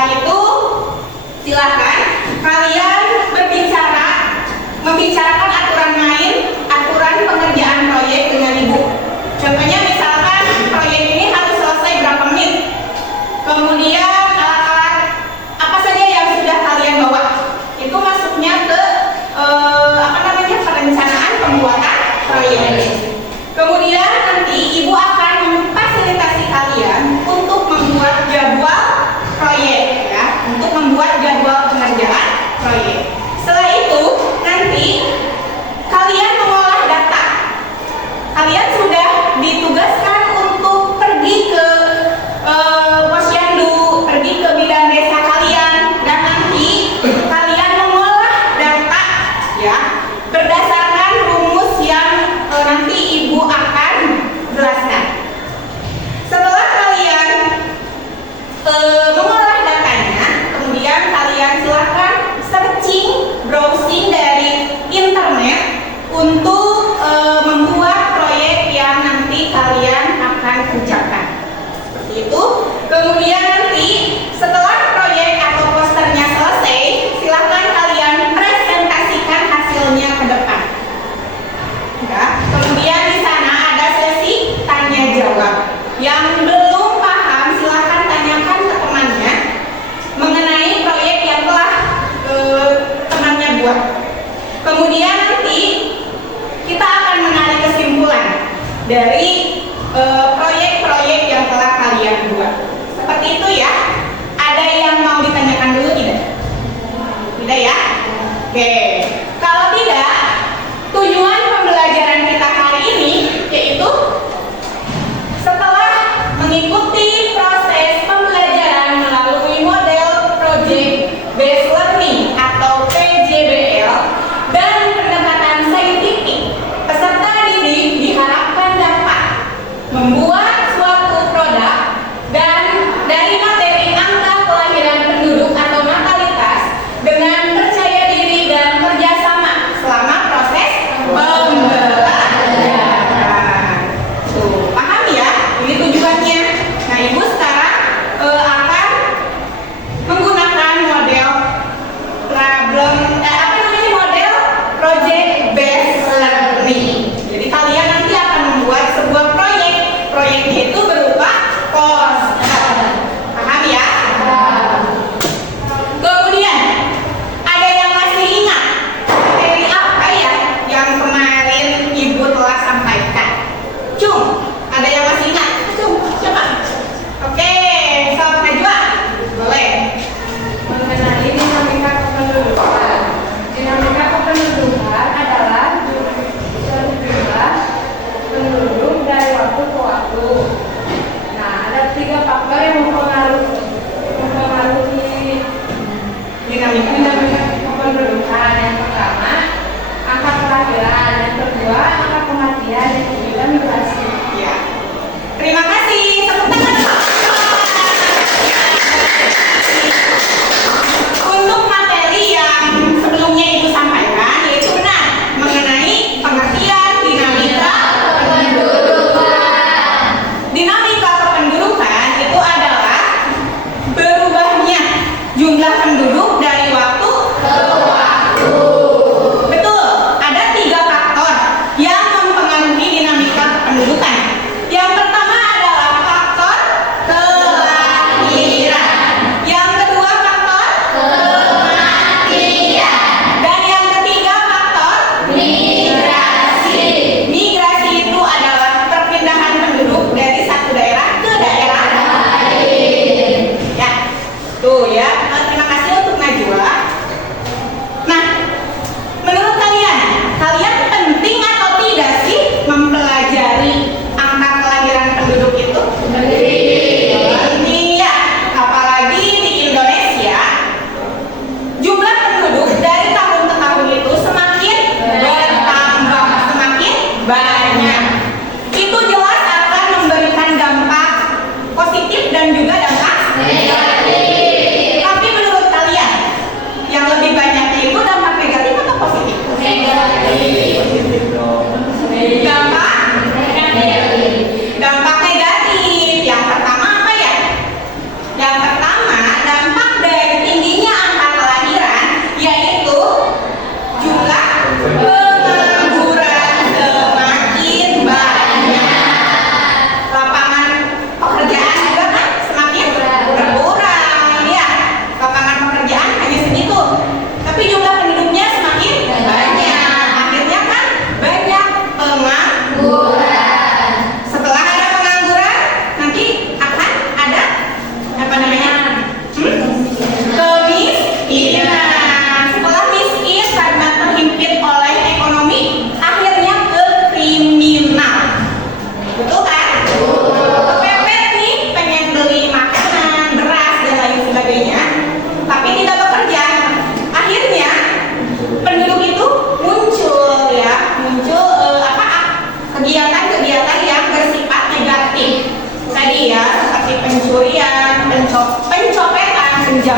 Setelah itu silakan kalian membicarakan aturan main, aturan pengerjaan proyek dengan ibu. Contohnya misalkan proyek ini harus selesai berapa menit. Kemudian alat-alat apa saja yang sudah kalian bawa. Itu masuknya ke perencanaan pembuatan proyek. Kemudian nanti ibu akan memfasilitasi kalian untuk membuat jadwal proyek, ya, untuk membuat jadwal pengerjaan proyek. Setelah itu nanti kalian mengolah data. Kalian sudah ditugaskan untuk pergi ke posyandu, pergi ke bidan desa kalian, dan nanti kalian mengolah data, ya, berdasarkan rumus yang nanti ibu akan jelaskan. Setelah kalian mengolah datanya, kemudian kalian silakan searching, browsing dari internet untuk membuat proyek yang nanti kalian akan kerjakan. Seperti itu. Kemudian nanti setelah proyek atau posternya selesai, silakan kalian presentasikan hasilnya ke depan. Ya. Kemudian di sana ada sesi tanya jawab. Yang belum paham silakan tanyakan ke temannya mengenai proyek yang telah temannya buat. Kemudian nanti kita akan menarik kesimpulan dari proyek-proyek yang telah kalian buat. Seperti itu ya. Ada yang mau ditanyakan dulu tidak? Tidak ya? Oke. Kalau tidak, tujuan pembelajaran kita hari ini yaitu setelah mengikuti proses pembelajaran melalui model Project Based Learning atau PJBL dan pendekatan saintifik, peserta didik diharapkan dapat membuat suatu produk dan dari materi angka kelahiran penduduk atau natalitas dengan percaya diri dan kerjasama selama proses pembelajaran. Tuh, paham ya? Ini tujuannya. Nah, ibu sekarang akan menggunakan model model Project Based Learning. Jadi kalian nanti akan membuat sebuah proyek. Proyeknya itu berupa poster. Paham ya? Kemudian ada yang masih ingat materi apa ya yang kemarin ibu telah sampaikan? Cung, ada yang masih ingat? Cung, coba. Oke, Sob Najwa, boleh. Mengenai dinamika kependudukan. Dinamika kependudukan adalah jumlah penduduk dari waktu ke waktu. Nah, ada 3 faktor yang mempengaruhi dinamika kependudukan. Yang pertama, angka kelahiran. Yang kedua, angka kematian. Yang ketiga, migrasi. Ya. Terima kasih. Tepuk tangan. Untuk materi yang sebelumnya ibu sampaikan, yaitu benar mengenai pengertian dinamika kependudukan. Dinamika kependudukan itu adalah berubahnya jumlah penduduk dari waktu ke waktu. Betul, ada 3 faktor yang mempengaruhi dinamika kependudukan. Yang pertama adalah faktor kelahiran. Yang kedua faktor kematian. Dan yang ketiga faktor migrasi. Migrasi itu adalah perpindahan penduduk dari satu daerah ke daerah lain. Ya, tuh ya. Terima kasih untuk Najwa. Nah, menurut kalian penting atau tidak sih mempelajari angka kelahiran penduduk itu? Penting ya, apalagi di Indonesia jumlah penduduk dari tahun ke tahun itu semakin bertambah, semakin banyak. Itu jelas akan memberikan dampak positif dan juga dampak negatif. Tapi menurut kalian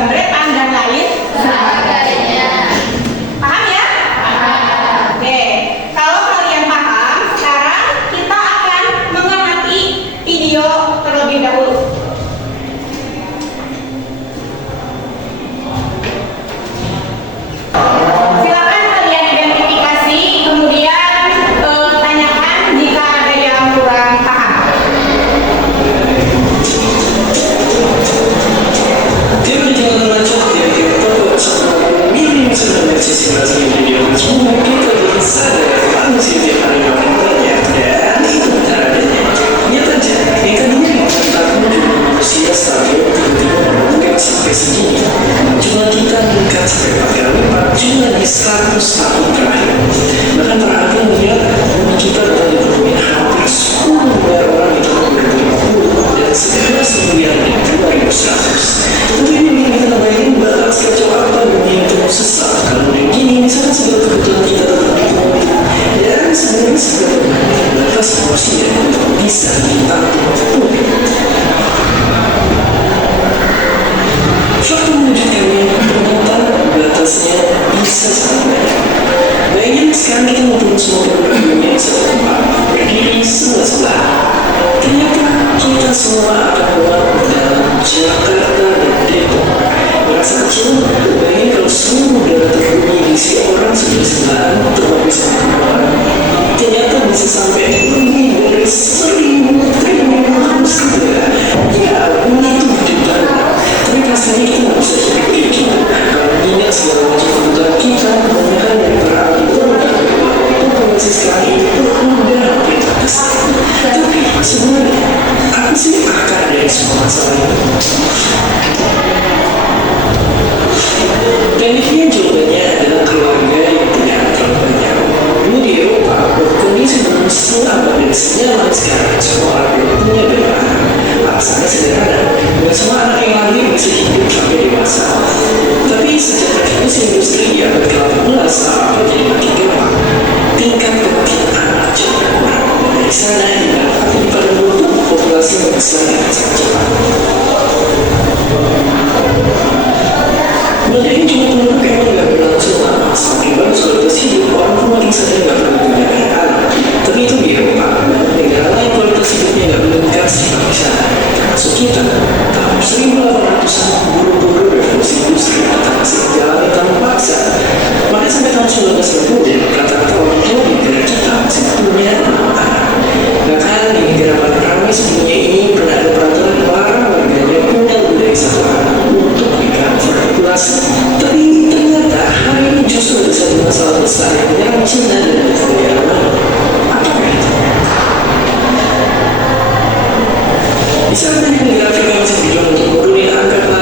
pemotretan dan lain sebagainya. Paham ya? Oke, kalau kalian paham, sekarang kita akan mengamati video terlebih dahulu. Silakan kalian identifikasi, kemudian tanyakan jika ada yang kurang paham. Tema di macam dia pada sama minim sebenarnya sisi video semua kita sadar manusia di hari banyak dan itu benar adanya. Nyata aja, ikan ini mengatakan manusia stabil tiba-tiba meningkat sampai segini. Cuma kita meningkat sampai 4 kali lipat cuma di 100 tahun terakhir. Bahkan terakhir melihat kita dalam ekonomi hampir 10 miliar orang di tahun 2050 dan segera 1 miliar di 2100. Tapi ini kita bayangin bakal sekacau apa dunia itu sesat kalau udah gini misalnya segala kebutuhan kita tetap dipenuhi dan sebenarnya segala batas manusia untuk bisa ditampung. Fakta menunjukkannya ternyata batasnya bisa sangat banyak. Bayangin sekarang kita ngumpulin semua penduduk dunia di satu tempat berdiri sebelah-sebelah. Ternyata kita semua akan muat dalam Jakarta dan Depok. Merasa kecil, bayangin kalau seluruh daerah terhubungi diisi orang sebelah-sebelahan untuk bisa berkenalan. Ternyata bisa sampai lebih dari 1.000 triliun segera. Ya, ini itu gede banget. Tapi pastinya kita nggak bisa jadi begitu. Kalau mengingat segala macam kebutuhan kita, kebanyakan dari para ahli potensi sekarang itu udah prioritas. Tapi sebenarnya apa sih akar dari semua masalah ini? Pendeknya jawabannya adalah keluarga yang tidak terlalu banyak. Dulu di Eropa, kondisi belum selama dan senyaman sekarang semua orang belum punya banyak anak. Alasannya sederhana, bukan semua anak yang lahir bisa hidup sampai dewasa. Tapi sejak revolusi industri yang ke-18 sampai jadi makin gampang, tingkat kematian anak jadi berkurang. Dari sana hingga pada waktu populasi membesar dengan sangat cepat. Menjadi cuma penduduk emang gak berlangsung lama. Semakin bagus kualitas hidup, orang pun makin sadar gak perlu punya banyak anak. Tapi itu di Eropa. Negara lain kualitas hidupnya gak meningkat secepat di sana. Termasuk kita. Tahun 1800-an, buru-buru revolusi industri datang masih menjalani tanpa paksa. Maka sampai tahun 1960, rata-rata orang tua di negara kita masih punya 6 anak. Bahkan di negara paling ramai sedunia ini pernah ada peraturan melarang warganya punya lebih dari 1 anak untuk menikah overpopulasi. Tapi ternyata hari ini justru ada satu masalah besar yang menyerang Cina dan negara lain. Apakah itu? Di saat negara Afrika masih berjuang untuk menurunkan angka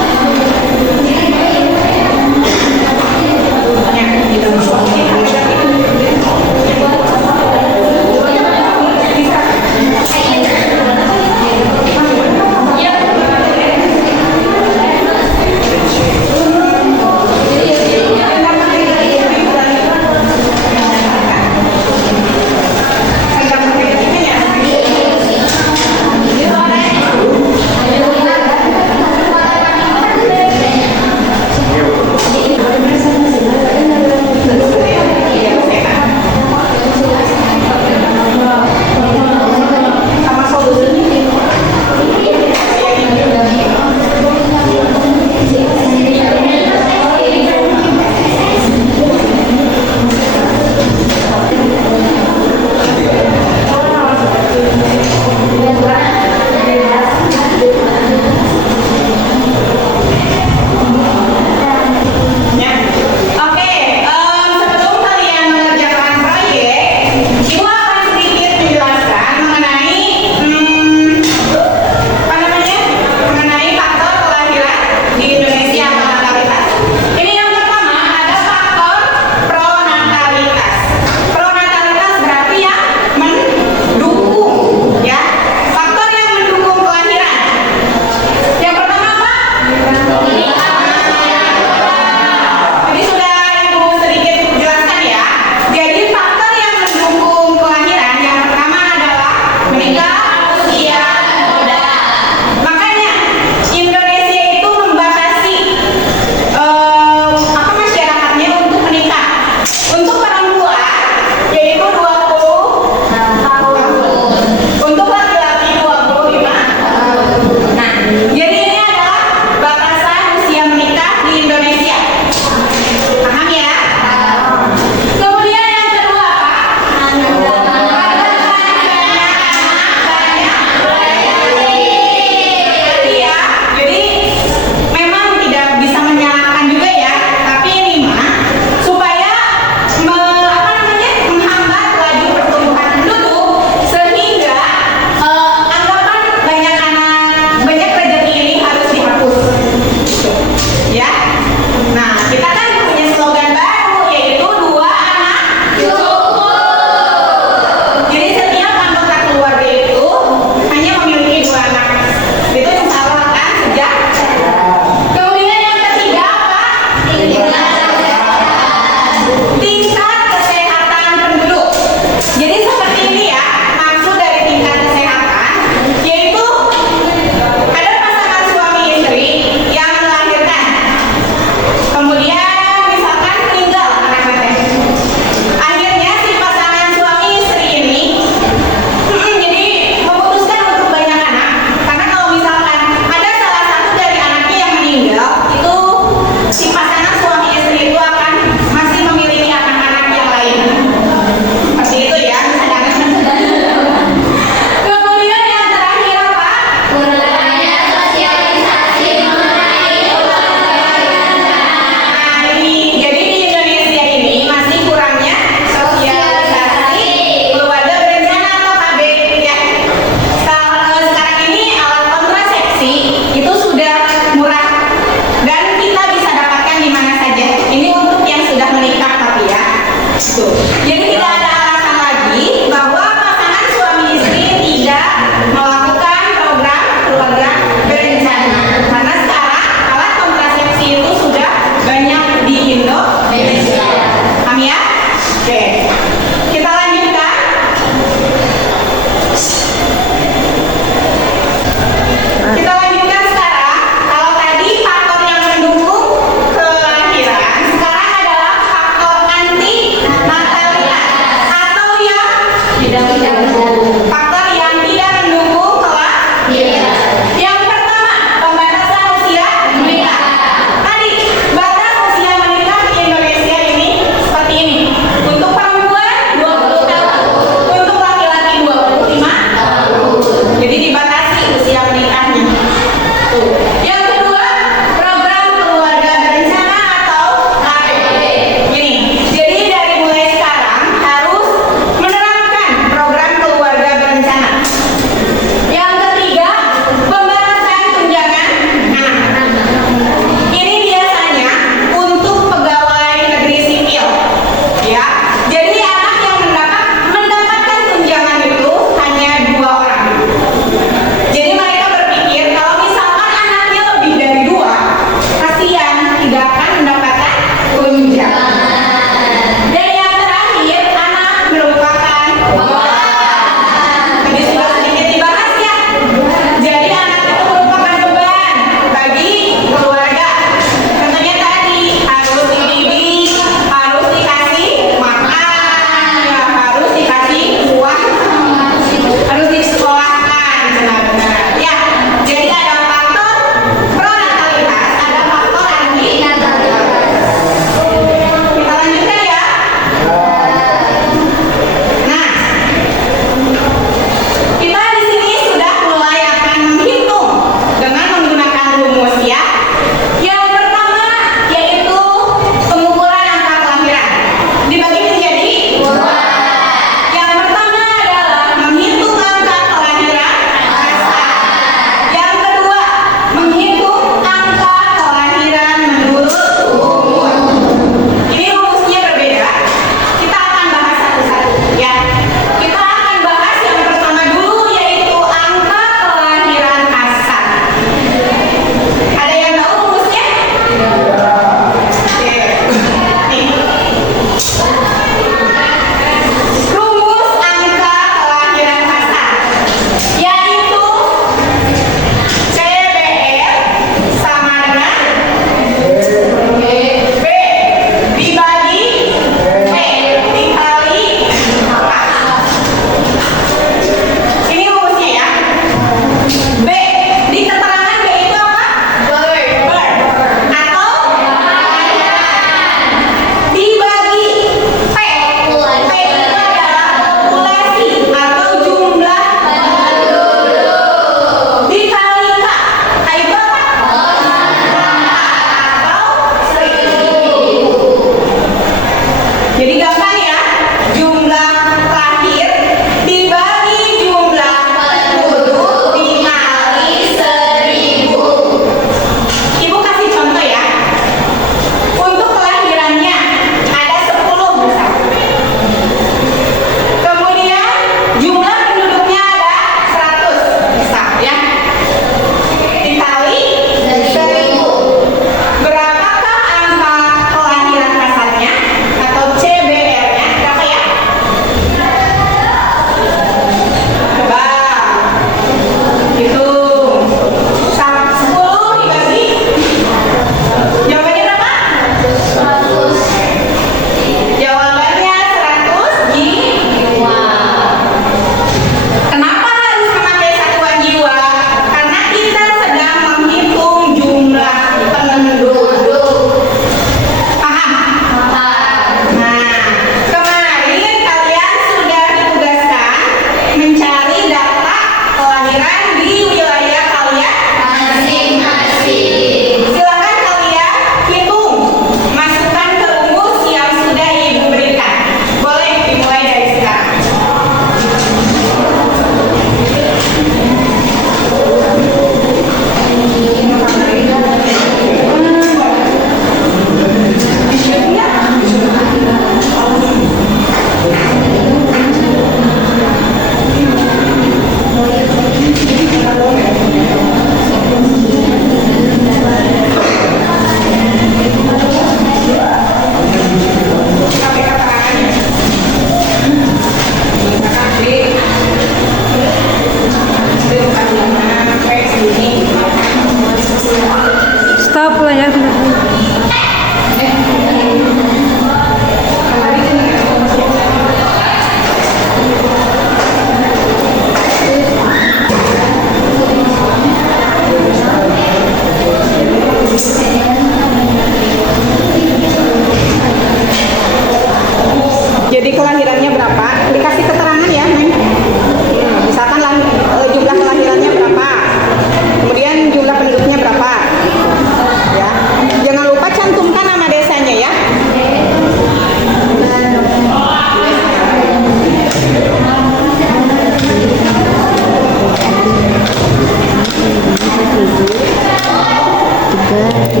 Ya.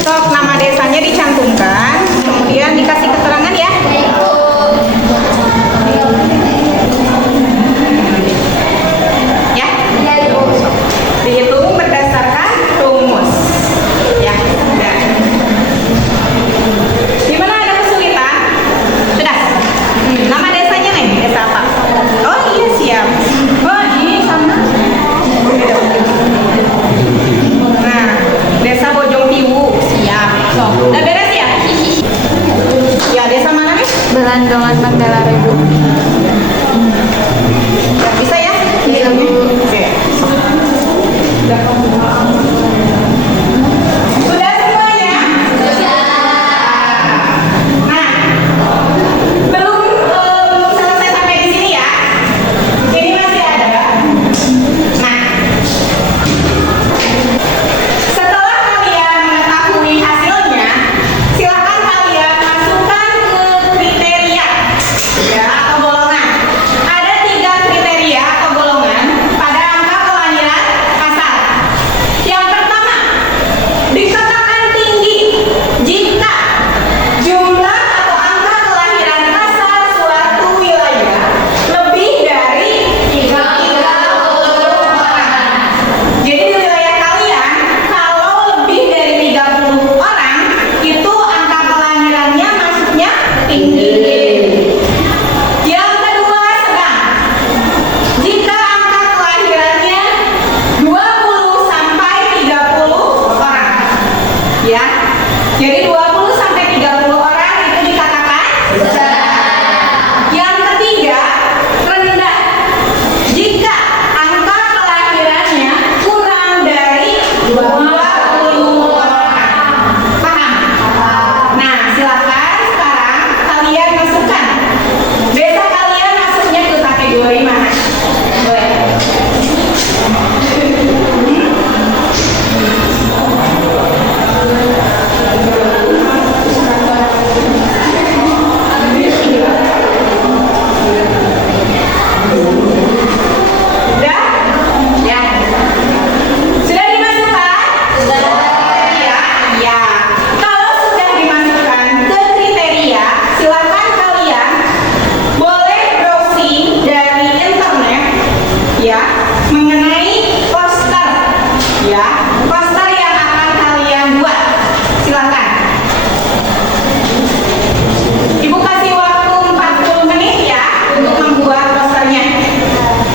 Sok nama desanya dicantumkan, kemudian dikasih keterangan ya. Ya. Dihitung berdasarkan rumus. Ya, sudah. Gimana, ada kesulitan? Sudah. Nama desanya nih, desa apa? Oh iya, siap. Oh ini sama. Nah, desa Bojong Tiwu, siap. So, udah beres ya? Ya, desa mana nih? Belandongan Mandala Rebu. Bisa ya? Bisa, Bu. Oke. Sudah semuanya? Nah, belum selesai sampai di sini ya. Ini masih ada. Nah, setelah kalian mengetahui hasilnya, silakan kalian masukkan ke kriteria ya atau golongan. Ada 3 kriteria atau golongan pada angka kelahiran asal. Yang pertama, dikatakan tinggi jika jumlah atau angka kelahiran asal suatu wilayah lebih dari 30 orang. Jadi di wilayah kalian, kalau lebih dari 30 orang, itu angka kelahirannya masuknya tinggi. Yang kedua, sedang. Jika angka kelahirannya 20 sampai 30 orang. Ya. Jadi 20 sampai 30 orang itu dikatakan sedang. Yang ketiga, rendah. Jika angka kelahirannya kurang dari 20 orang. Paham? Nah, silakan sekarang kalian masukkan. Desa kalian masuknya ke kategori mana? Boleh. Sudah? Ya. Sudah dimasukkan? Sudah. Ya, ya. Kalau sudah dimasukkan ke kriteria, silakan kalian boleh browsing dari internet ya mengenai poster ya, poster yang akan kalian buat. Silakan. Ibu kasih waktu 40 menit ya untuk membuat posternya.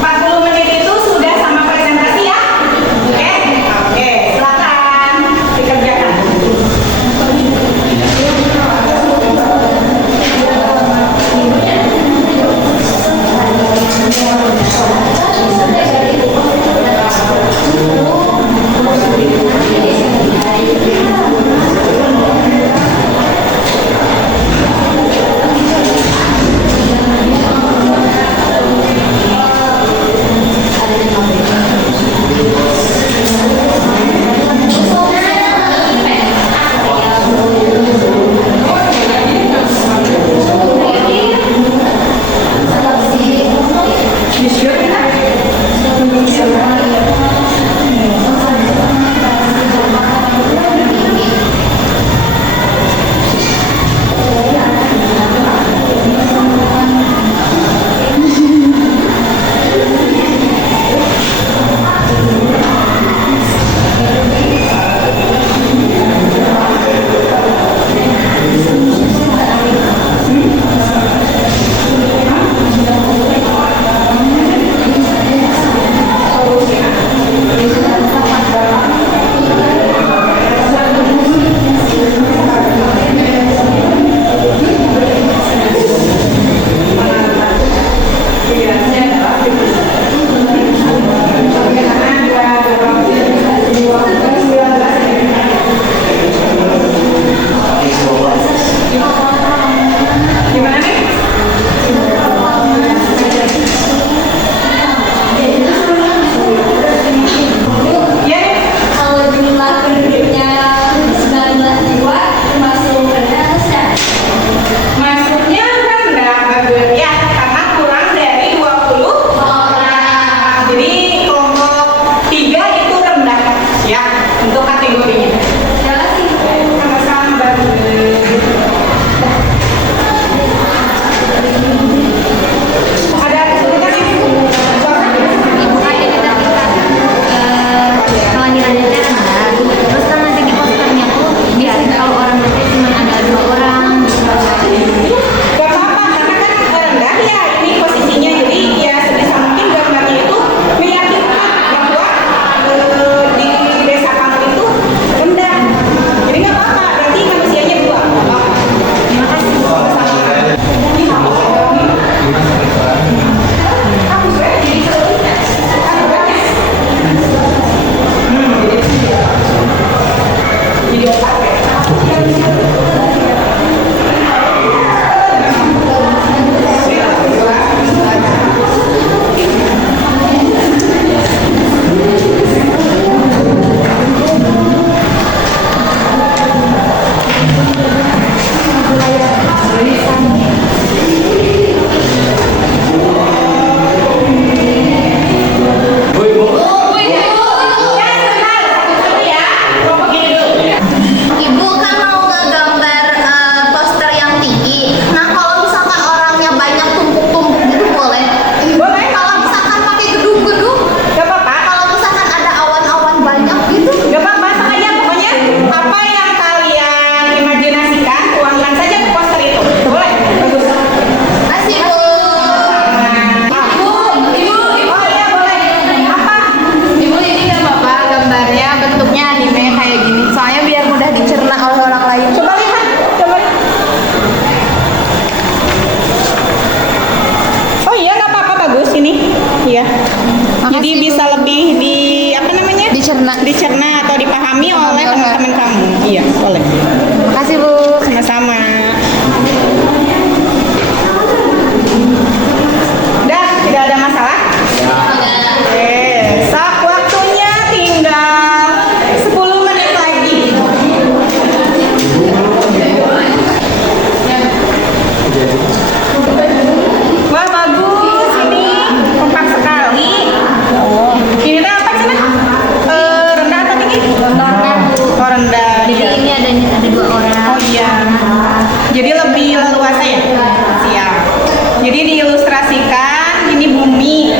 40 menit itu sudah sama presentasi ya? Oke? Oke, silakan dikerjakan. dicerna atau dipahami oleh teman-teman kamu. Iya, boleh. Makasih Bu. Sama-sama. Udah, tidak ada masalah? Oke, sok waktunya tinggal 10 menit lagi. Wah, bagus ini. Kompak sekali. Ini teh apa sih? Rendah atau tinggi? Rendah. Oh, rendah. Jadi ini ada 2 orang. Oh iya. Jadi lebih leluasa ya? Siap. Jadi diilustrasikan ini bumi,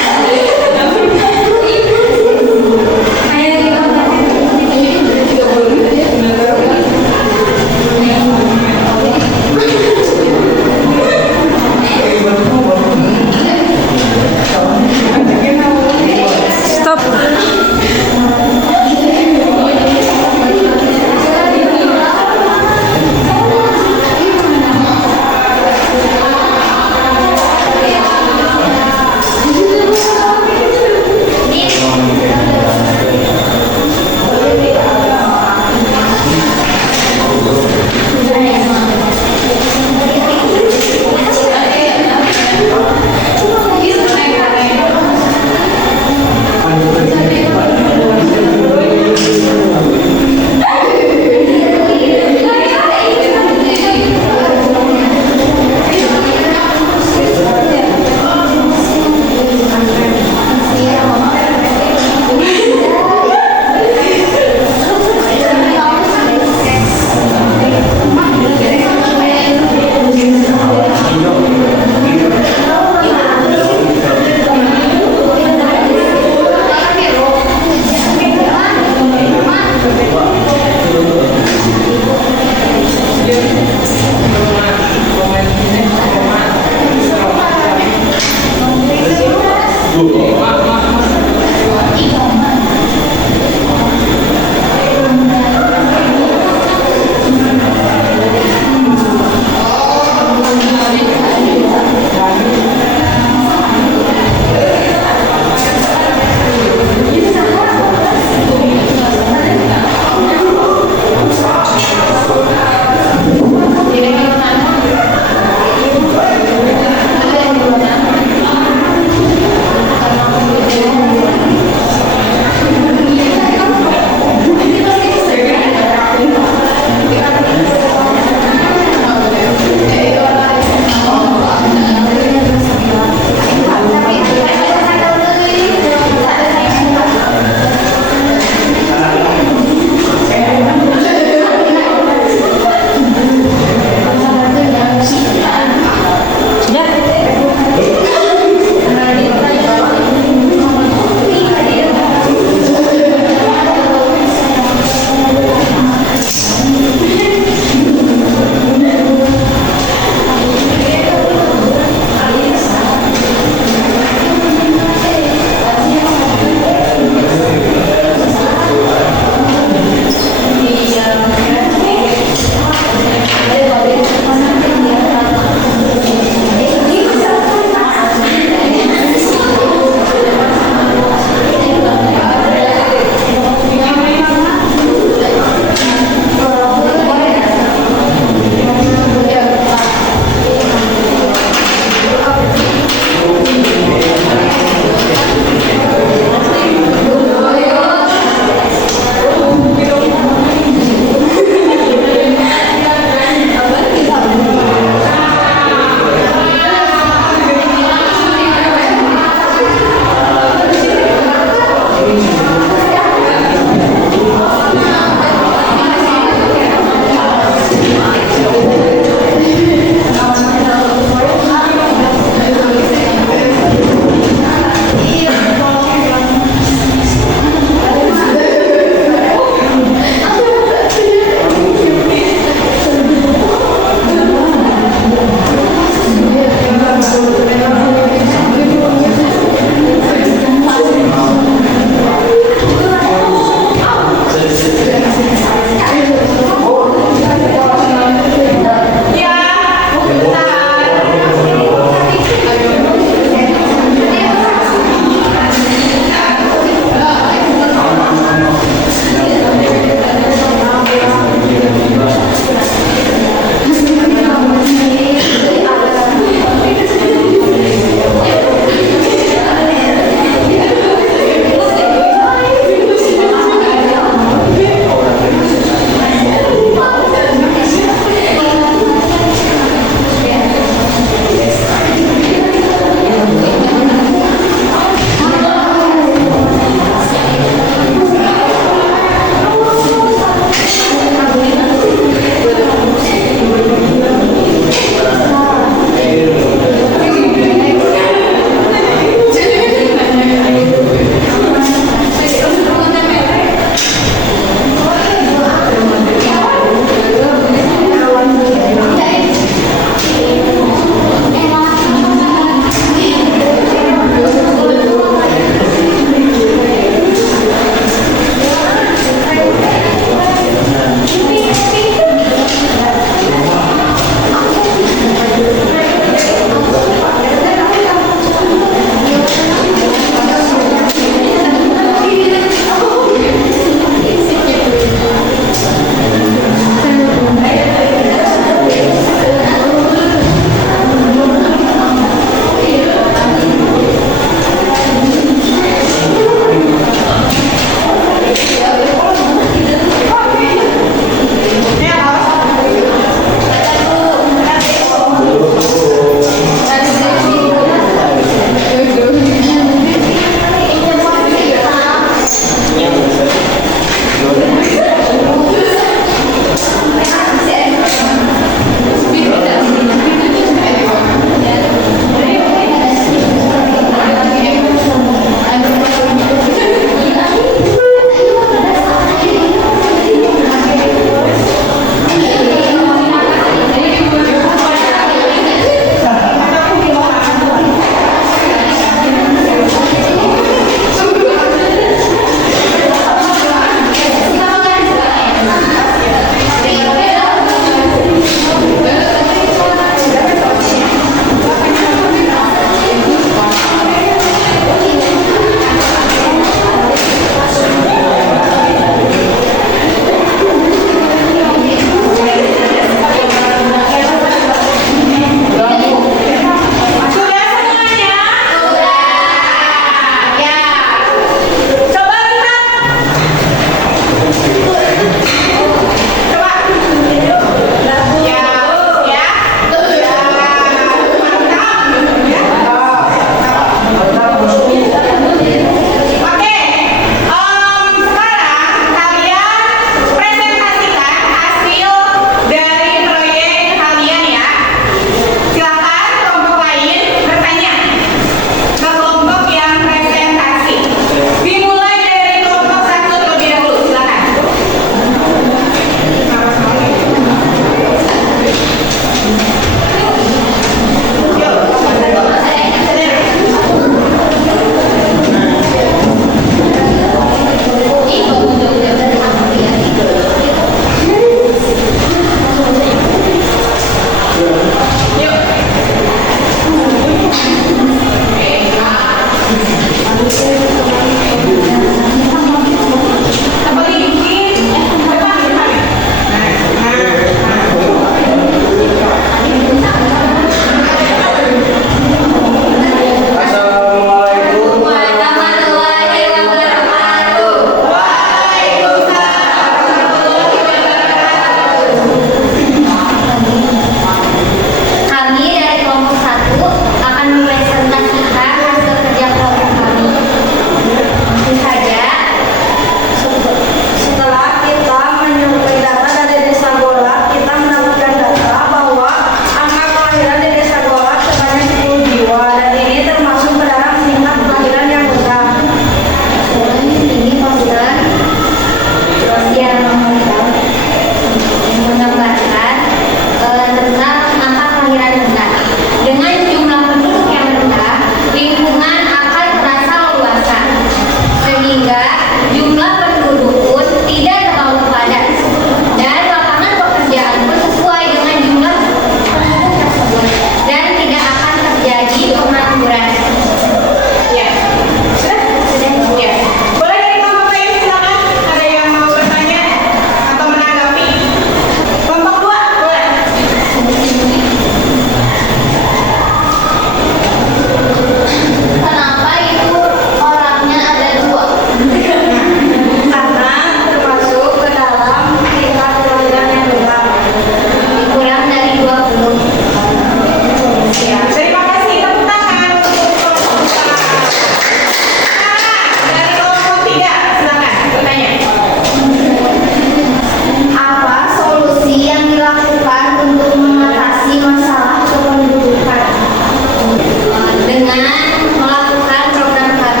dengan melakukan program KB.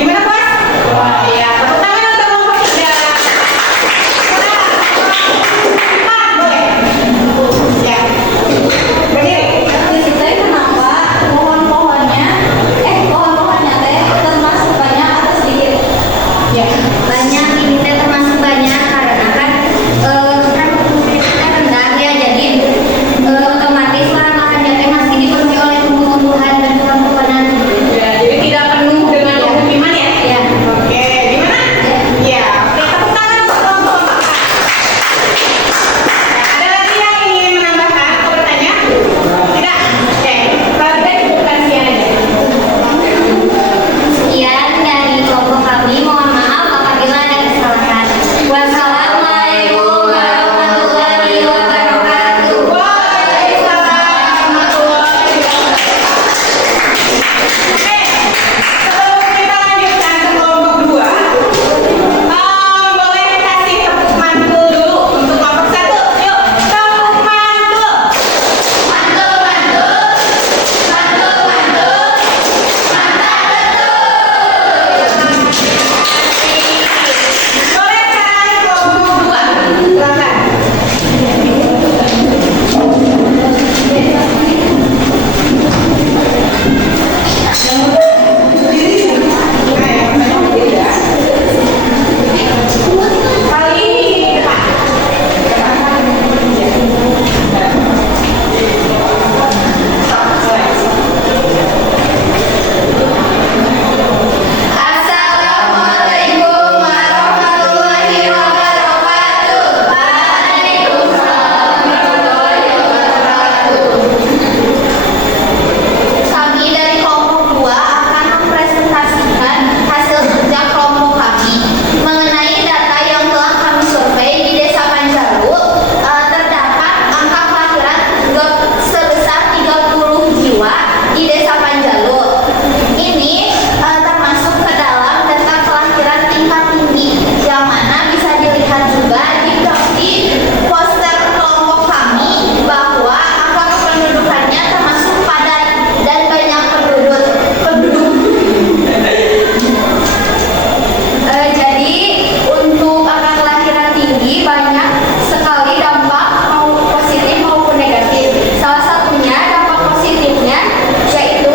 Gimana Bos? Wah, iya. Tepuk tangan untuk kelompok 3. Boleh? Ya. Berdiri. Teh kenapa pohon-pohonnya teh termasuk banyak atau sedikit? Ya. Banyak, ini teh termasuk banyak karena kan rendah ya, jadi otomatis lahan-lahannya teh masih dipenuhi oleh tumbuh-tumbuhan dan pohon-pohonan. Ya, jadi tidak penuh dengan pemukiman ya? Ya. Oke, gimana? Ya, oke, tepuk tangan untuk kelompok 4. Ada lagi yang ingin menambahkan atau bertanya? Tidak? Oke, kalau tidak cukupkan sekian aja. Sekian dari kelompok kami, mohon maaf apabila ada kesalahan. Wassalamualaikum warahmatullahi wabarakatuh. Waalaikumsalam warahmatullahi wabarakatuh. Oke, sebelum kita lanjutkan ke kelompok 2, boleh kasih tepuk mantul dulu untuk kelompok 1. Yuk, tepuk mantul. Mantul, mantul. Mantul, mantul. Boleh sekarang kelompok 2. Silakan. Paling depan. Assalamualaikum warahmatullahi wabarakatuh. Waalaikumsalam warahmatullahi wabarakatuh. Kami dari kelompok 2 akan mempresentasikan hasil kerja kelompok kami mengenai data yang telah kami survei di Desa Panjalu. Terdapat angka kelahiran sebesar 30 jiwa di Desa Panjalu. Ini termasuk ke dalam data kelahiran tingkat tinggi yang mana bisa dilihat juga di poster kelompok kami bahwa angka kependudukannya termasuk padat dan banyak penduduk. Jadi untuk angka kelahiran tinggi banyak sekali dampak mau positif maupun negatif. Salah satunya dampak positifnya yaitu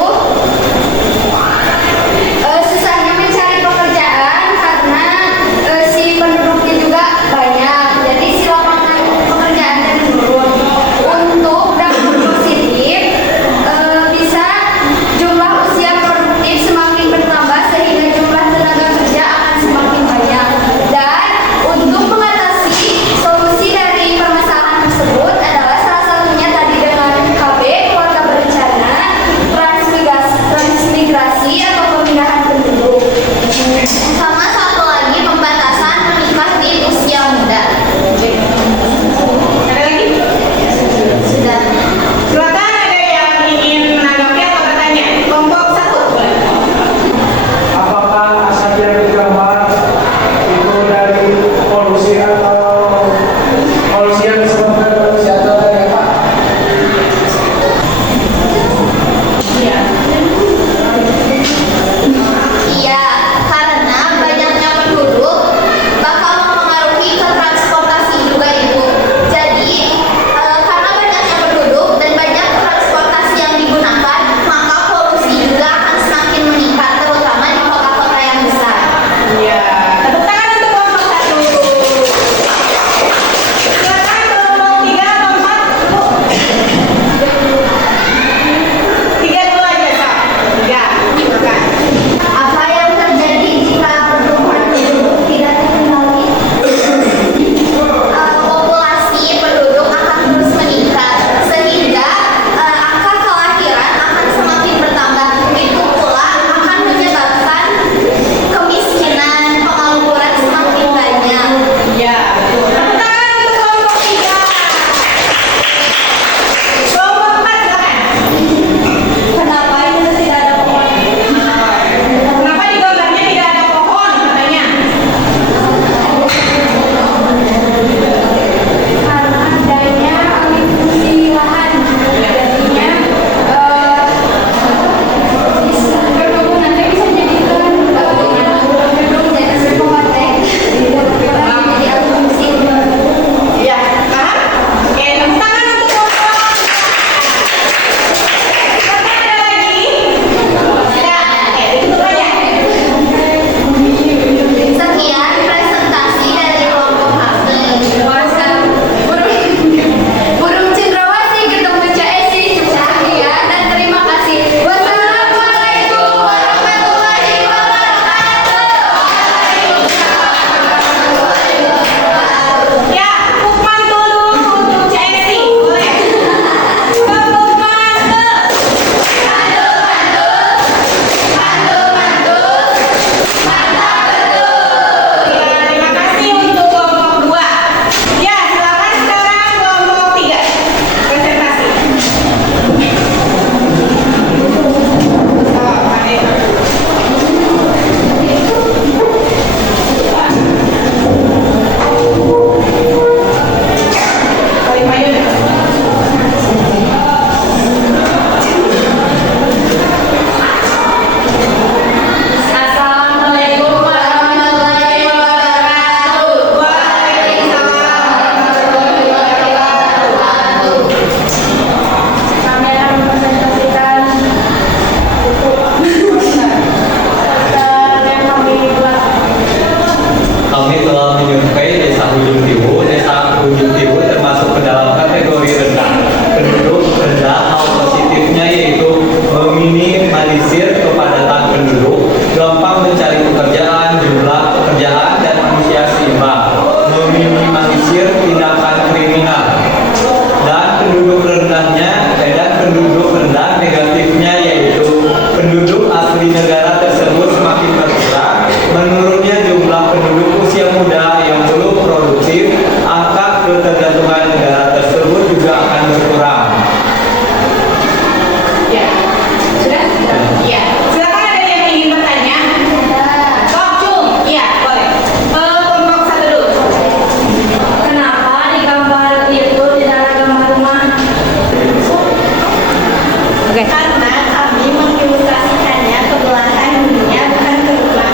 kami mengilustrasikannya ke belahan dunia, bukan ke rumah.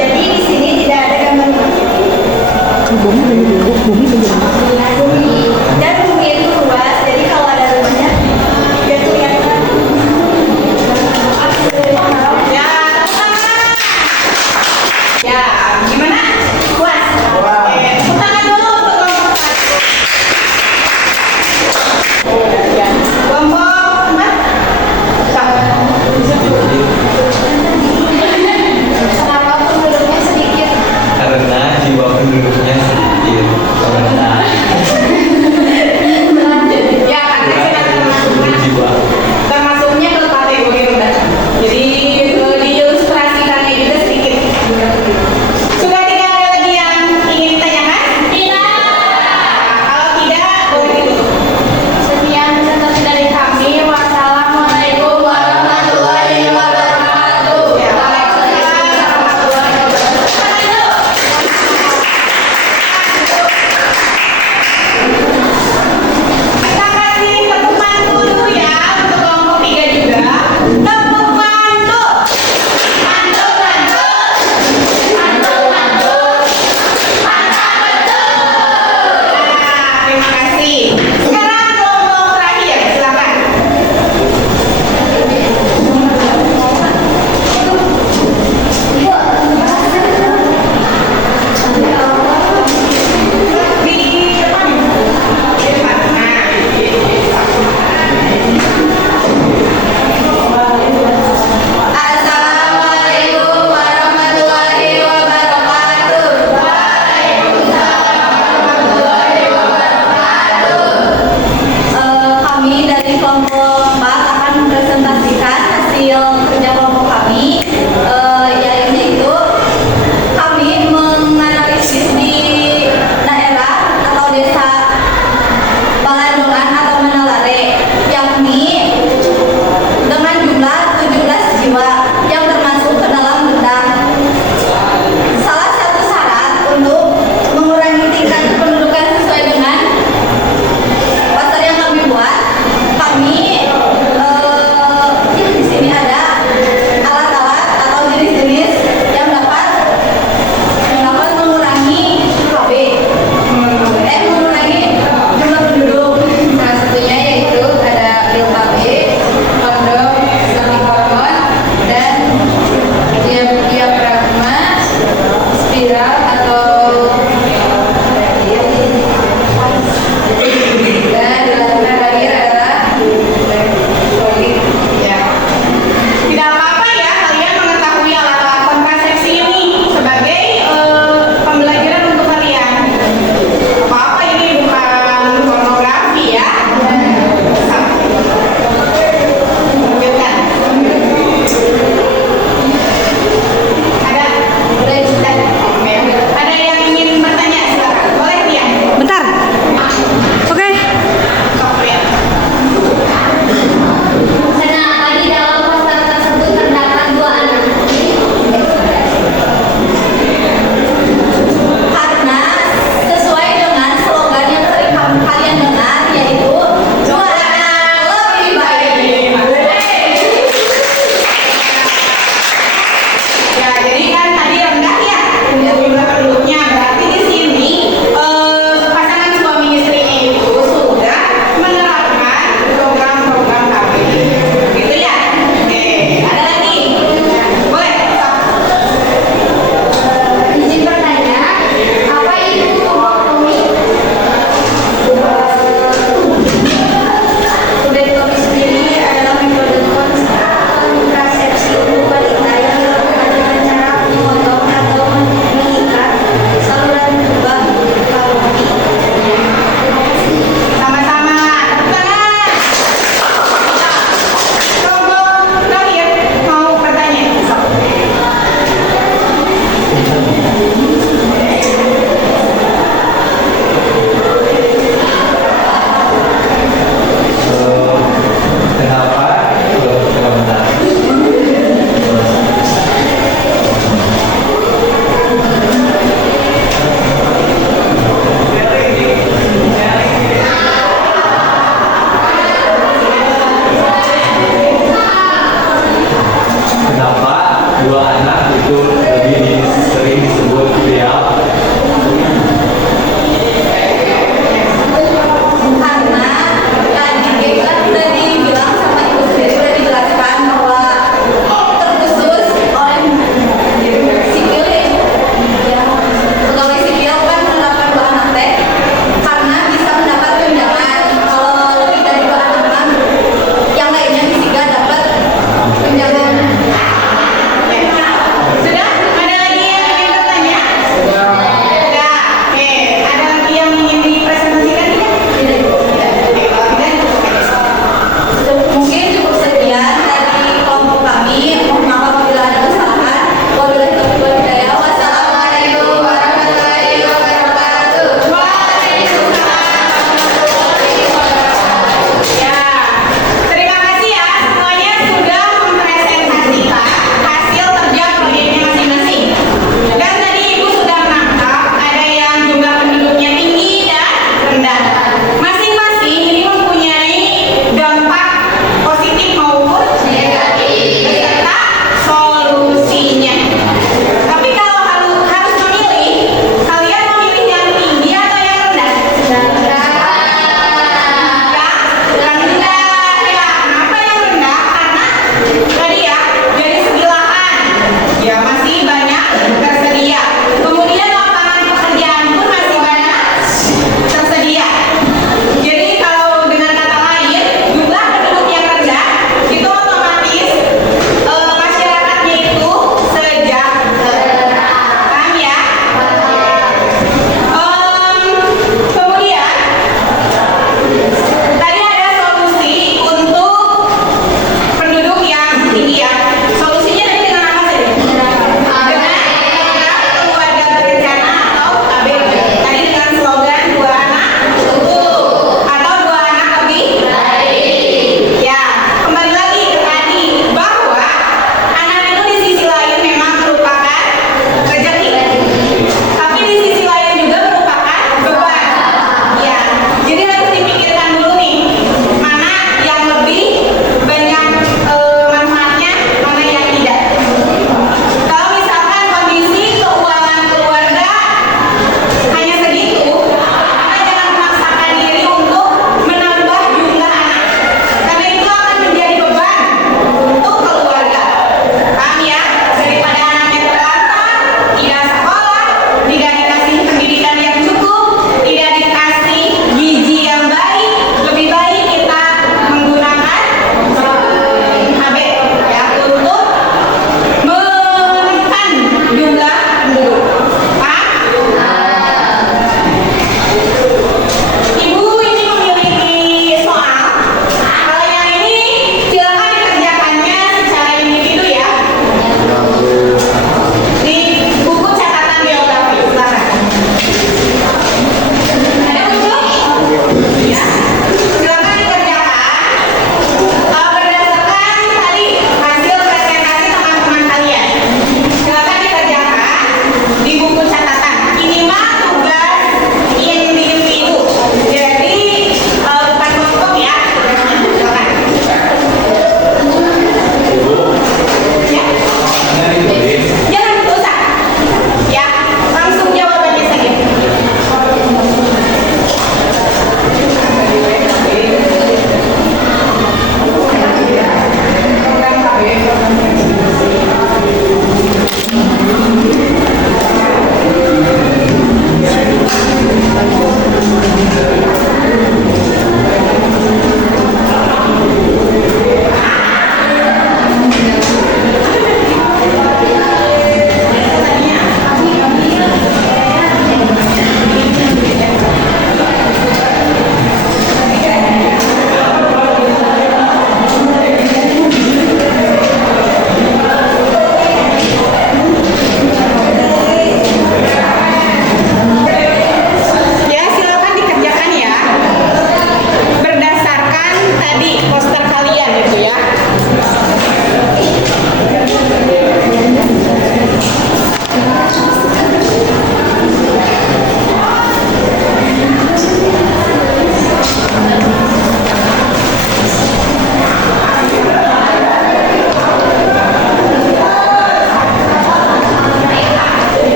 Jadi di sini tidak ada gambar bumi. Dan bumi itu luas, jadi kalau ada rumahnya dia kelihatan. Ya, tepuk tangan. Ya, gimana? Puas? Oke, tepuk tangan dulu untuk kelompok satu. Ya, kelompok empat. Kenapa penduduknya sedikit? Karena jiwa penduduknya sedikit. Karena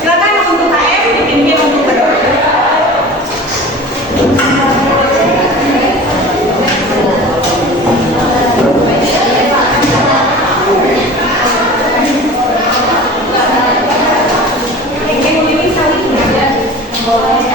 Silakan untuk KM dipimpin untuk berdoa. Mungkin ini saling ada. Boleh.